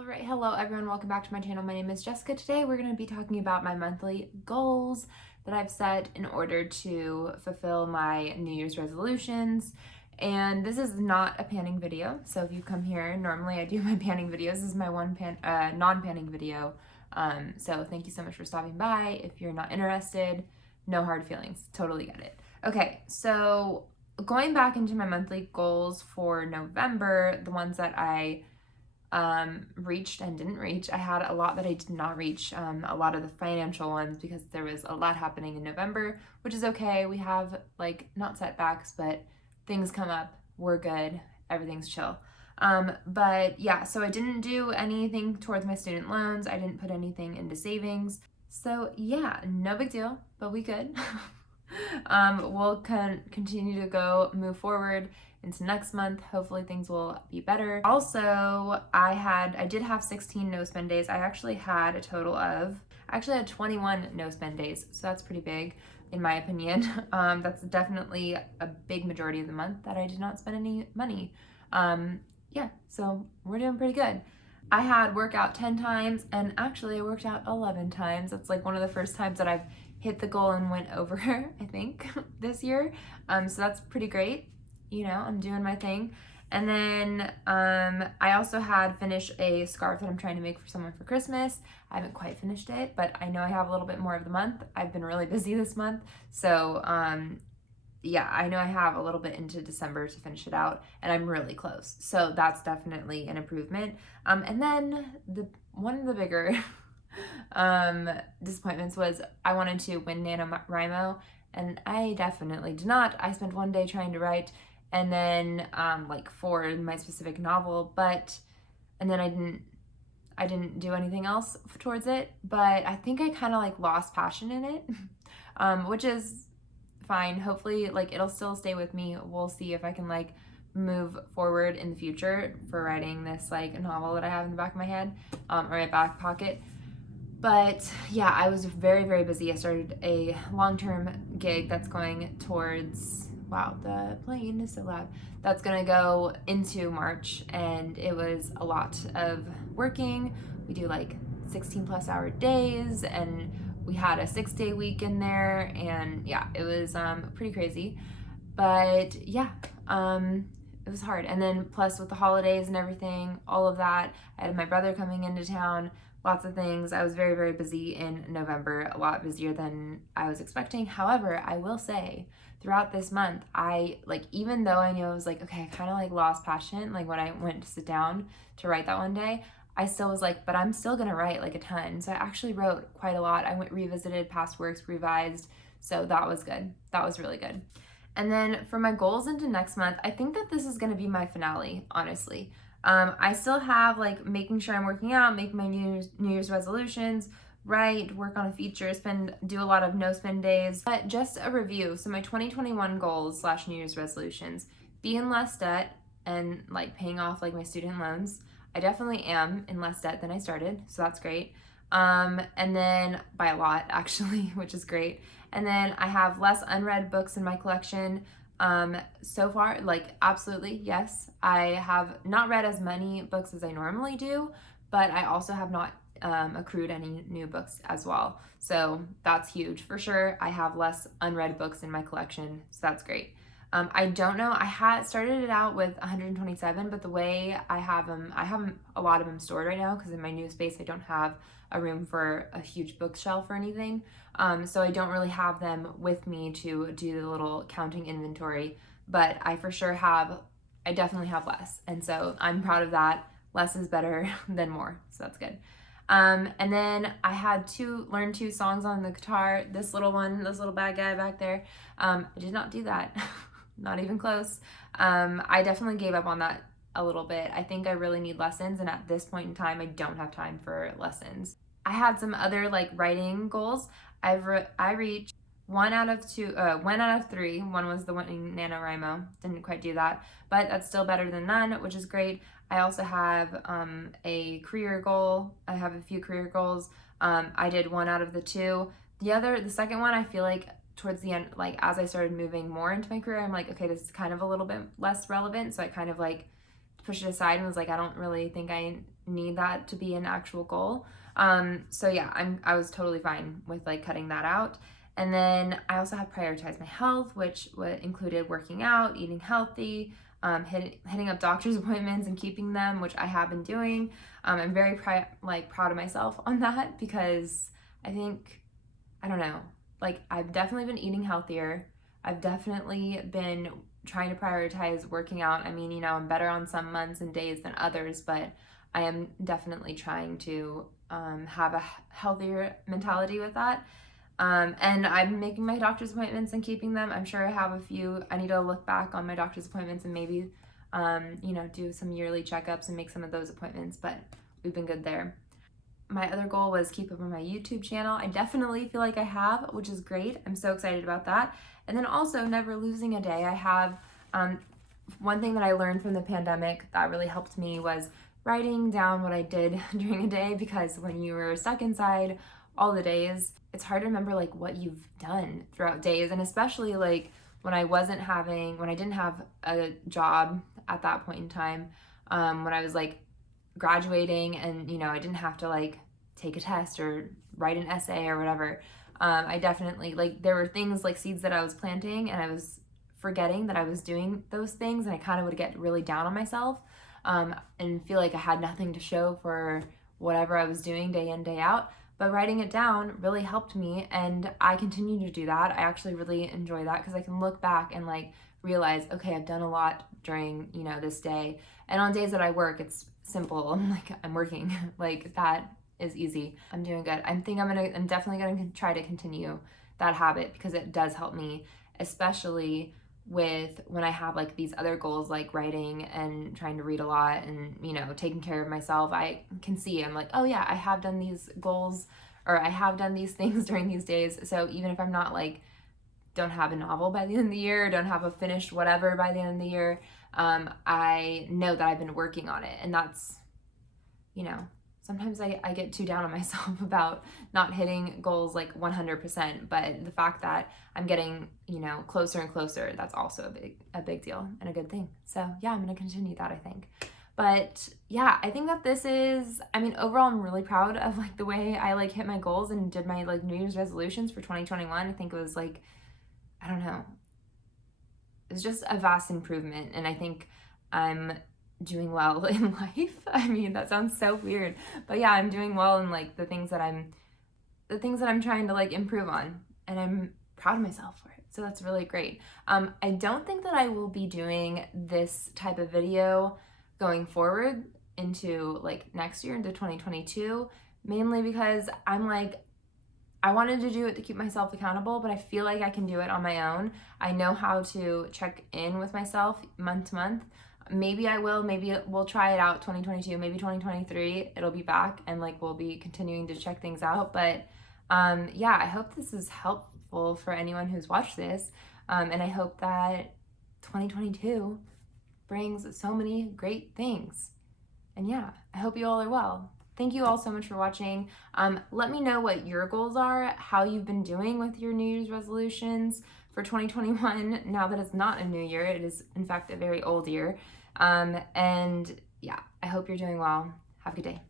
All right, hello everyone, welcome back to my channel. My name is Jessica. Today we're going to be talking about my monthly goals that I've set in order to fulfill my New Year's resolutions. And this is not a panning video, so if you come here, normally I do my panning videos. This is my one non-panning video. So thank you so much for stopping by. If you're not interested, no hard feelings, totally get it. Okay, so going back into my monthly goals for November, the ones that I reached and didn't reach. I had a lot that I did not reach, a lot of the financial ones, because there was a lot happening in November, which is okay. We have like not setbacks, but things come up. We're good. Everything's chill. But yeah, so I didn't do anything towards my student loans. I didn't put anything into savings. So yeah, no big deal, but we good. We'll continue to move forward into next month. Hopefully things will be better. Also, I did have 16 no spend days. I actually had a total of, 21 no spend days. So that's pretty big in my opinion. That's definitely a big majority of the month that I did not spend any money. Yeah, so we're doing pretty good. I had workout 10 times and actually I worked out 11 times. That's like one of the first times that I've hit the goal and went over, I think, this year. So that's pretty great. You know, I'm doing my thing. And then I also had finished a scarf that I'm trying to make for someone for Christmas. I haven't quite finished it, but I know I have a little bit more of the month. I've been really busy this month. So yeah, I know I have a little bit into December to finish it out, and I'm really close. So that's definitely an improvement. And then one of the bigger disappointments was I wanted to win NaNoWriMo, and I definitely did not. I spent one day trying to write, and then like for my specific novel, and then I didn't do anything else towards it. But I think I kind of like lost passion in it, which is fine. Hopefully like it'll still stay with me. We'll see if I can like move forward in the future for writing this like novel that I have in the back of my head, or my back pocket. But yeah, I was very, very busy. I started a long-term gig that's going towards, wow, the plane is so loud. That's gonna go into March, and it was a lot of working. We do like 16 plus hour days, and we had a 6-day week in there, and yeah, it was pretty crazy. But yeah, it was hard. And then plus with the holidays and everything, all of that, I had my brother coming into town, lots of things. I was very, very busy in November, a lot busier than I was expecting. However, I will say throughout this month, even though I knew I was like, okay, I kind of like lost passion, like when I went to sit down to write that one day, I still was like, but I'm still gonna write like a ton. So I actually wrote quite a lot. I revisited past works, revised. So that was good. That was really good. And then for my goals into next month, I think that this is gonna be my finale, honestly. I still have like making sure I'm working out, make my New Year's resolutions, write, work on a feature, do a lot of no spend days. But just a review. So my 2021 goals / New Year's resolutions: be in less debt and like paying off like my student loans. I definitely am in less debt than I started, so that's great. And then by a lot actually, which is great. And then I have less unread books in my collection. So far, like absolutely, yes. I have not read as many books as I normally do, but I also have not accrued any new books as well. So that's huge for sure. I have less unread books in my collection, so that's great. I don't know, I had started it out with 127, but the way I have them, a lot of them stored right now because in my new space I don't have a room for a huge bookshelf or anything. So I don't really have them with me to do the little counting inventory, but I definitely have less. And so I'm proud of that. Less is better than more, so that's good. And then I had to learn 2 songs on the guitar. This little bad guy back there. I did not do that. Not even close. I definitely gave up on that a little bit. I think I really need lessons, and at this point in time, I don't have time for lessons. I had some other like writing goals. I reached 1 out of 3. One was the winning NaNoWriMo. Didn't quite do that, but that's still better than none, which is great. I also have a career goal. I have a few career goals. I did 1 out of the 2. The second one, I feel like towards the end, like as I started moving more into my career, I'm like, okay, this is kind of a little bit less relevant. So I kind of like pushed it aside and was like, I don't really think I need that to be an actual goal. So yeah, I was totally fine with like cutting that out. And then I also have prioritized my health, which included working out, eating healthy, hitting up doctor's appointments and keeping them, which I have been doing. I'm very proud of myself on that, because I think, I don't know, like I've definitely been eating healthier. I've definitely been trying to prioritize working out. I mean, I'm better on some months and days than others, but I am definitely trying to have a healthier mentality with that. And I'm making my doctor's appointments and keeping them. I'm sure I have a few. I need to look back on my doctor's appointments and maybe, do some yearly checkups and make some of those appointments, but we've been good there. My other goal was keep up on my YouTube channel. I definitely feel like I have, which is great. I'm so excited about that. And then also never losing a day. I have, one thing that I learned from the pandemic that really helped me was writing down what I did during a day, because when you were stuck inside all the days, it's hard to remember like what you've done throughout days. And especially like when I didn't have a job at that point in time, when I was like graduating and, I didn't have to like take a test or write an essay or whatever. I definitely, like, there were things like seeds that I was planting and I was forgetting that I was doing those things, and I kind of would get really down on myself, and feel like I had nothing to show for whatever I was doing day in, day out. But writing it down really helped me, and I continue to do that. I actually really enjoy that because I can look back and like realize, okay, I've done a lot during, this day. And on days that I work, it's simple. I'm working. Like, that is easy. I'm doing good. I'm definitely gonna try to continue that habit, because it does help me, especially with when I have like these other goals like writing and trying to read a lot and taking care of myself. I can see, I'm like, oh yeah, I have done these goals, or I have done these things during these days. So even if I'm not like, don't have a novel by the end of the year, don't have a finished whatever by the end of the year, I know that I've been working on it. And that's, sometimes I get too down on myself about not hitting goals like 100%, but the fact that I'm getting, closer and closer, that's also a big deal and a good thing. So yeah, I'm going to continue that, I think. But yeah, I think that overall I'm really proud of like the way I like hit my goals and did my like New Year's resolutions for 2021. I think it was like, I don't know, it's just a vast improvement. And I think I'm doing well in life. I mean, that sounds so weird, but yeah, I'm doing well in like the things that I'm trying to like improve on, and I'm proud of myself for it. So that's really great. I don't think that I will be doing this type of video going forward into like next year, into 2022, mainly because I wanted to do it to keep myself accountable, but I feel like I can do it on my own. I know how to check in with myself month to month. Maybe I will, maybe we'll try it out 2022, maybe 2023, it'll be back and like we'll be continuing to check things out. But yeah, I hope this is helpful for anyone who's watched this. And I hope that 2022 brings so many great things. And yeah, I hope you all are well. Thank you all so much for watching. Let me know what your goals are, how you've been doing with your New Year's resolutions for 2021, now that it's not a new year. It is, in fact, a very old year. And yeah, I hope you're doing well. Have a good day.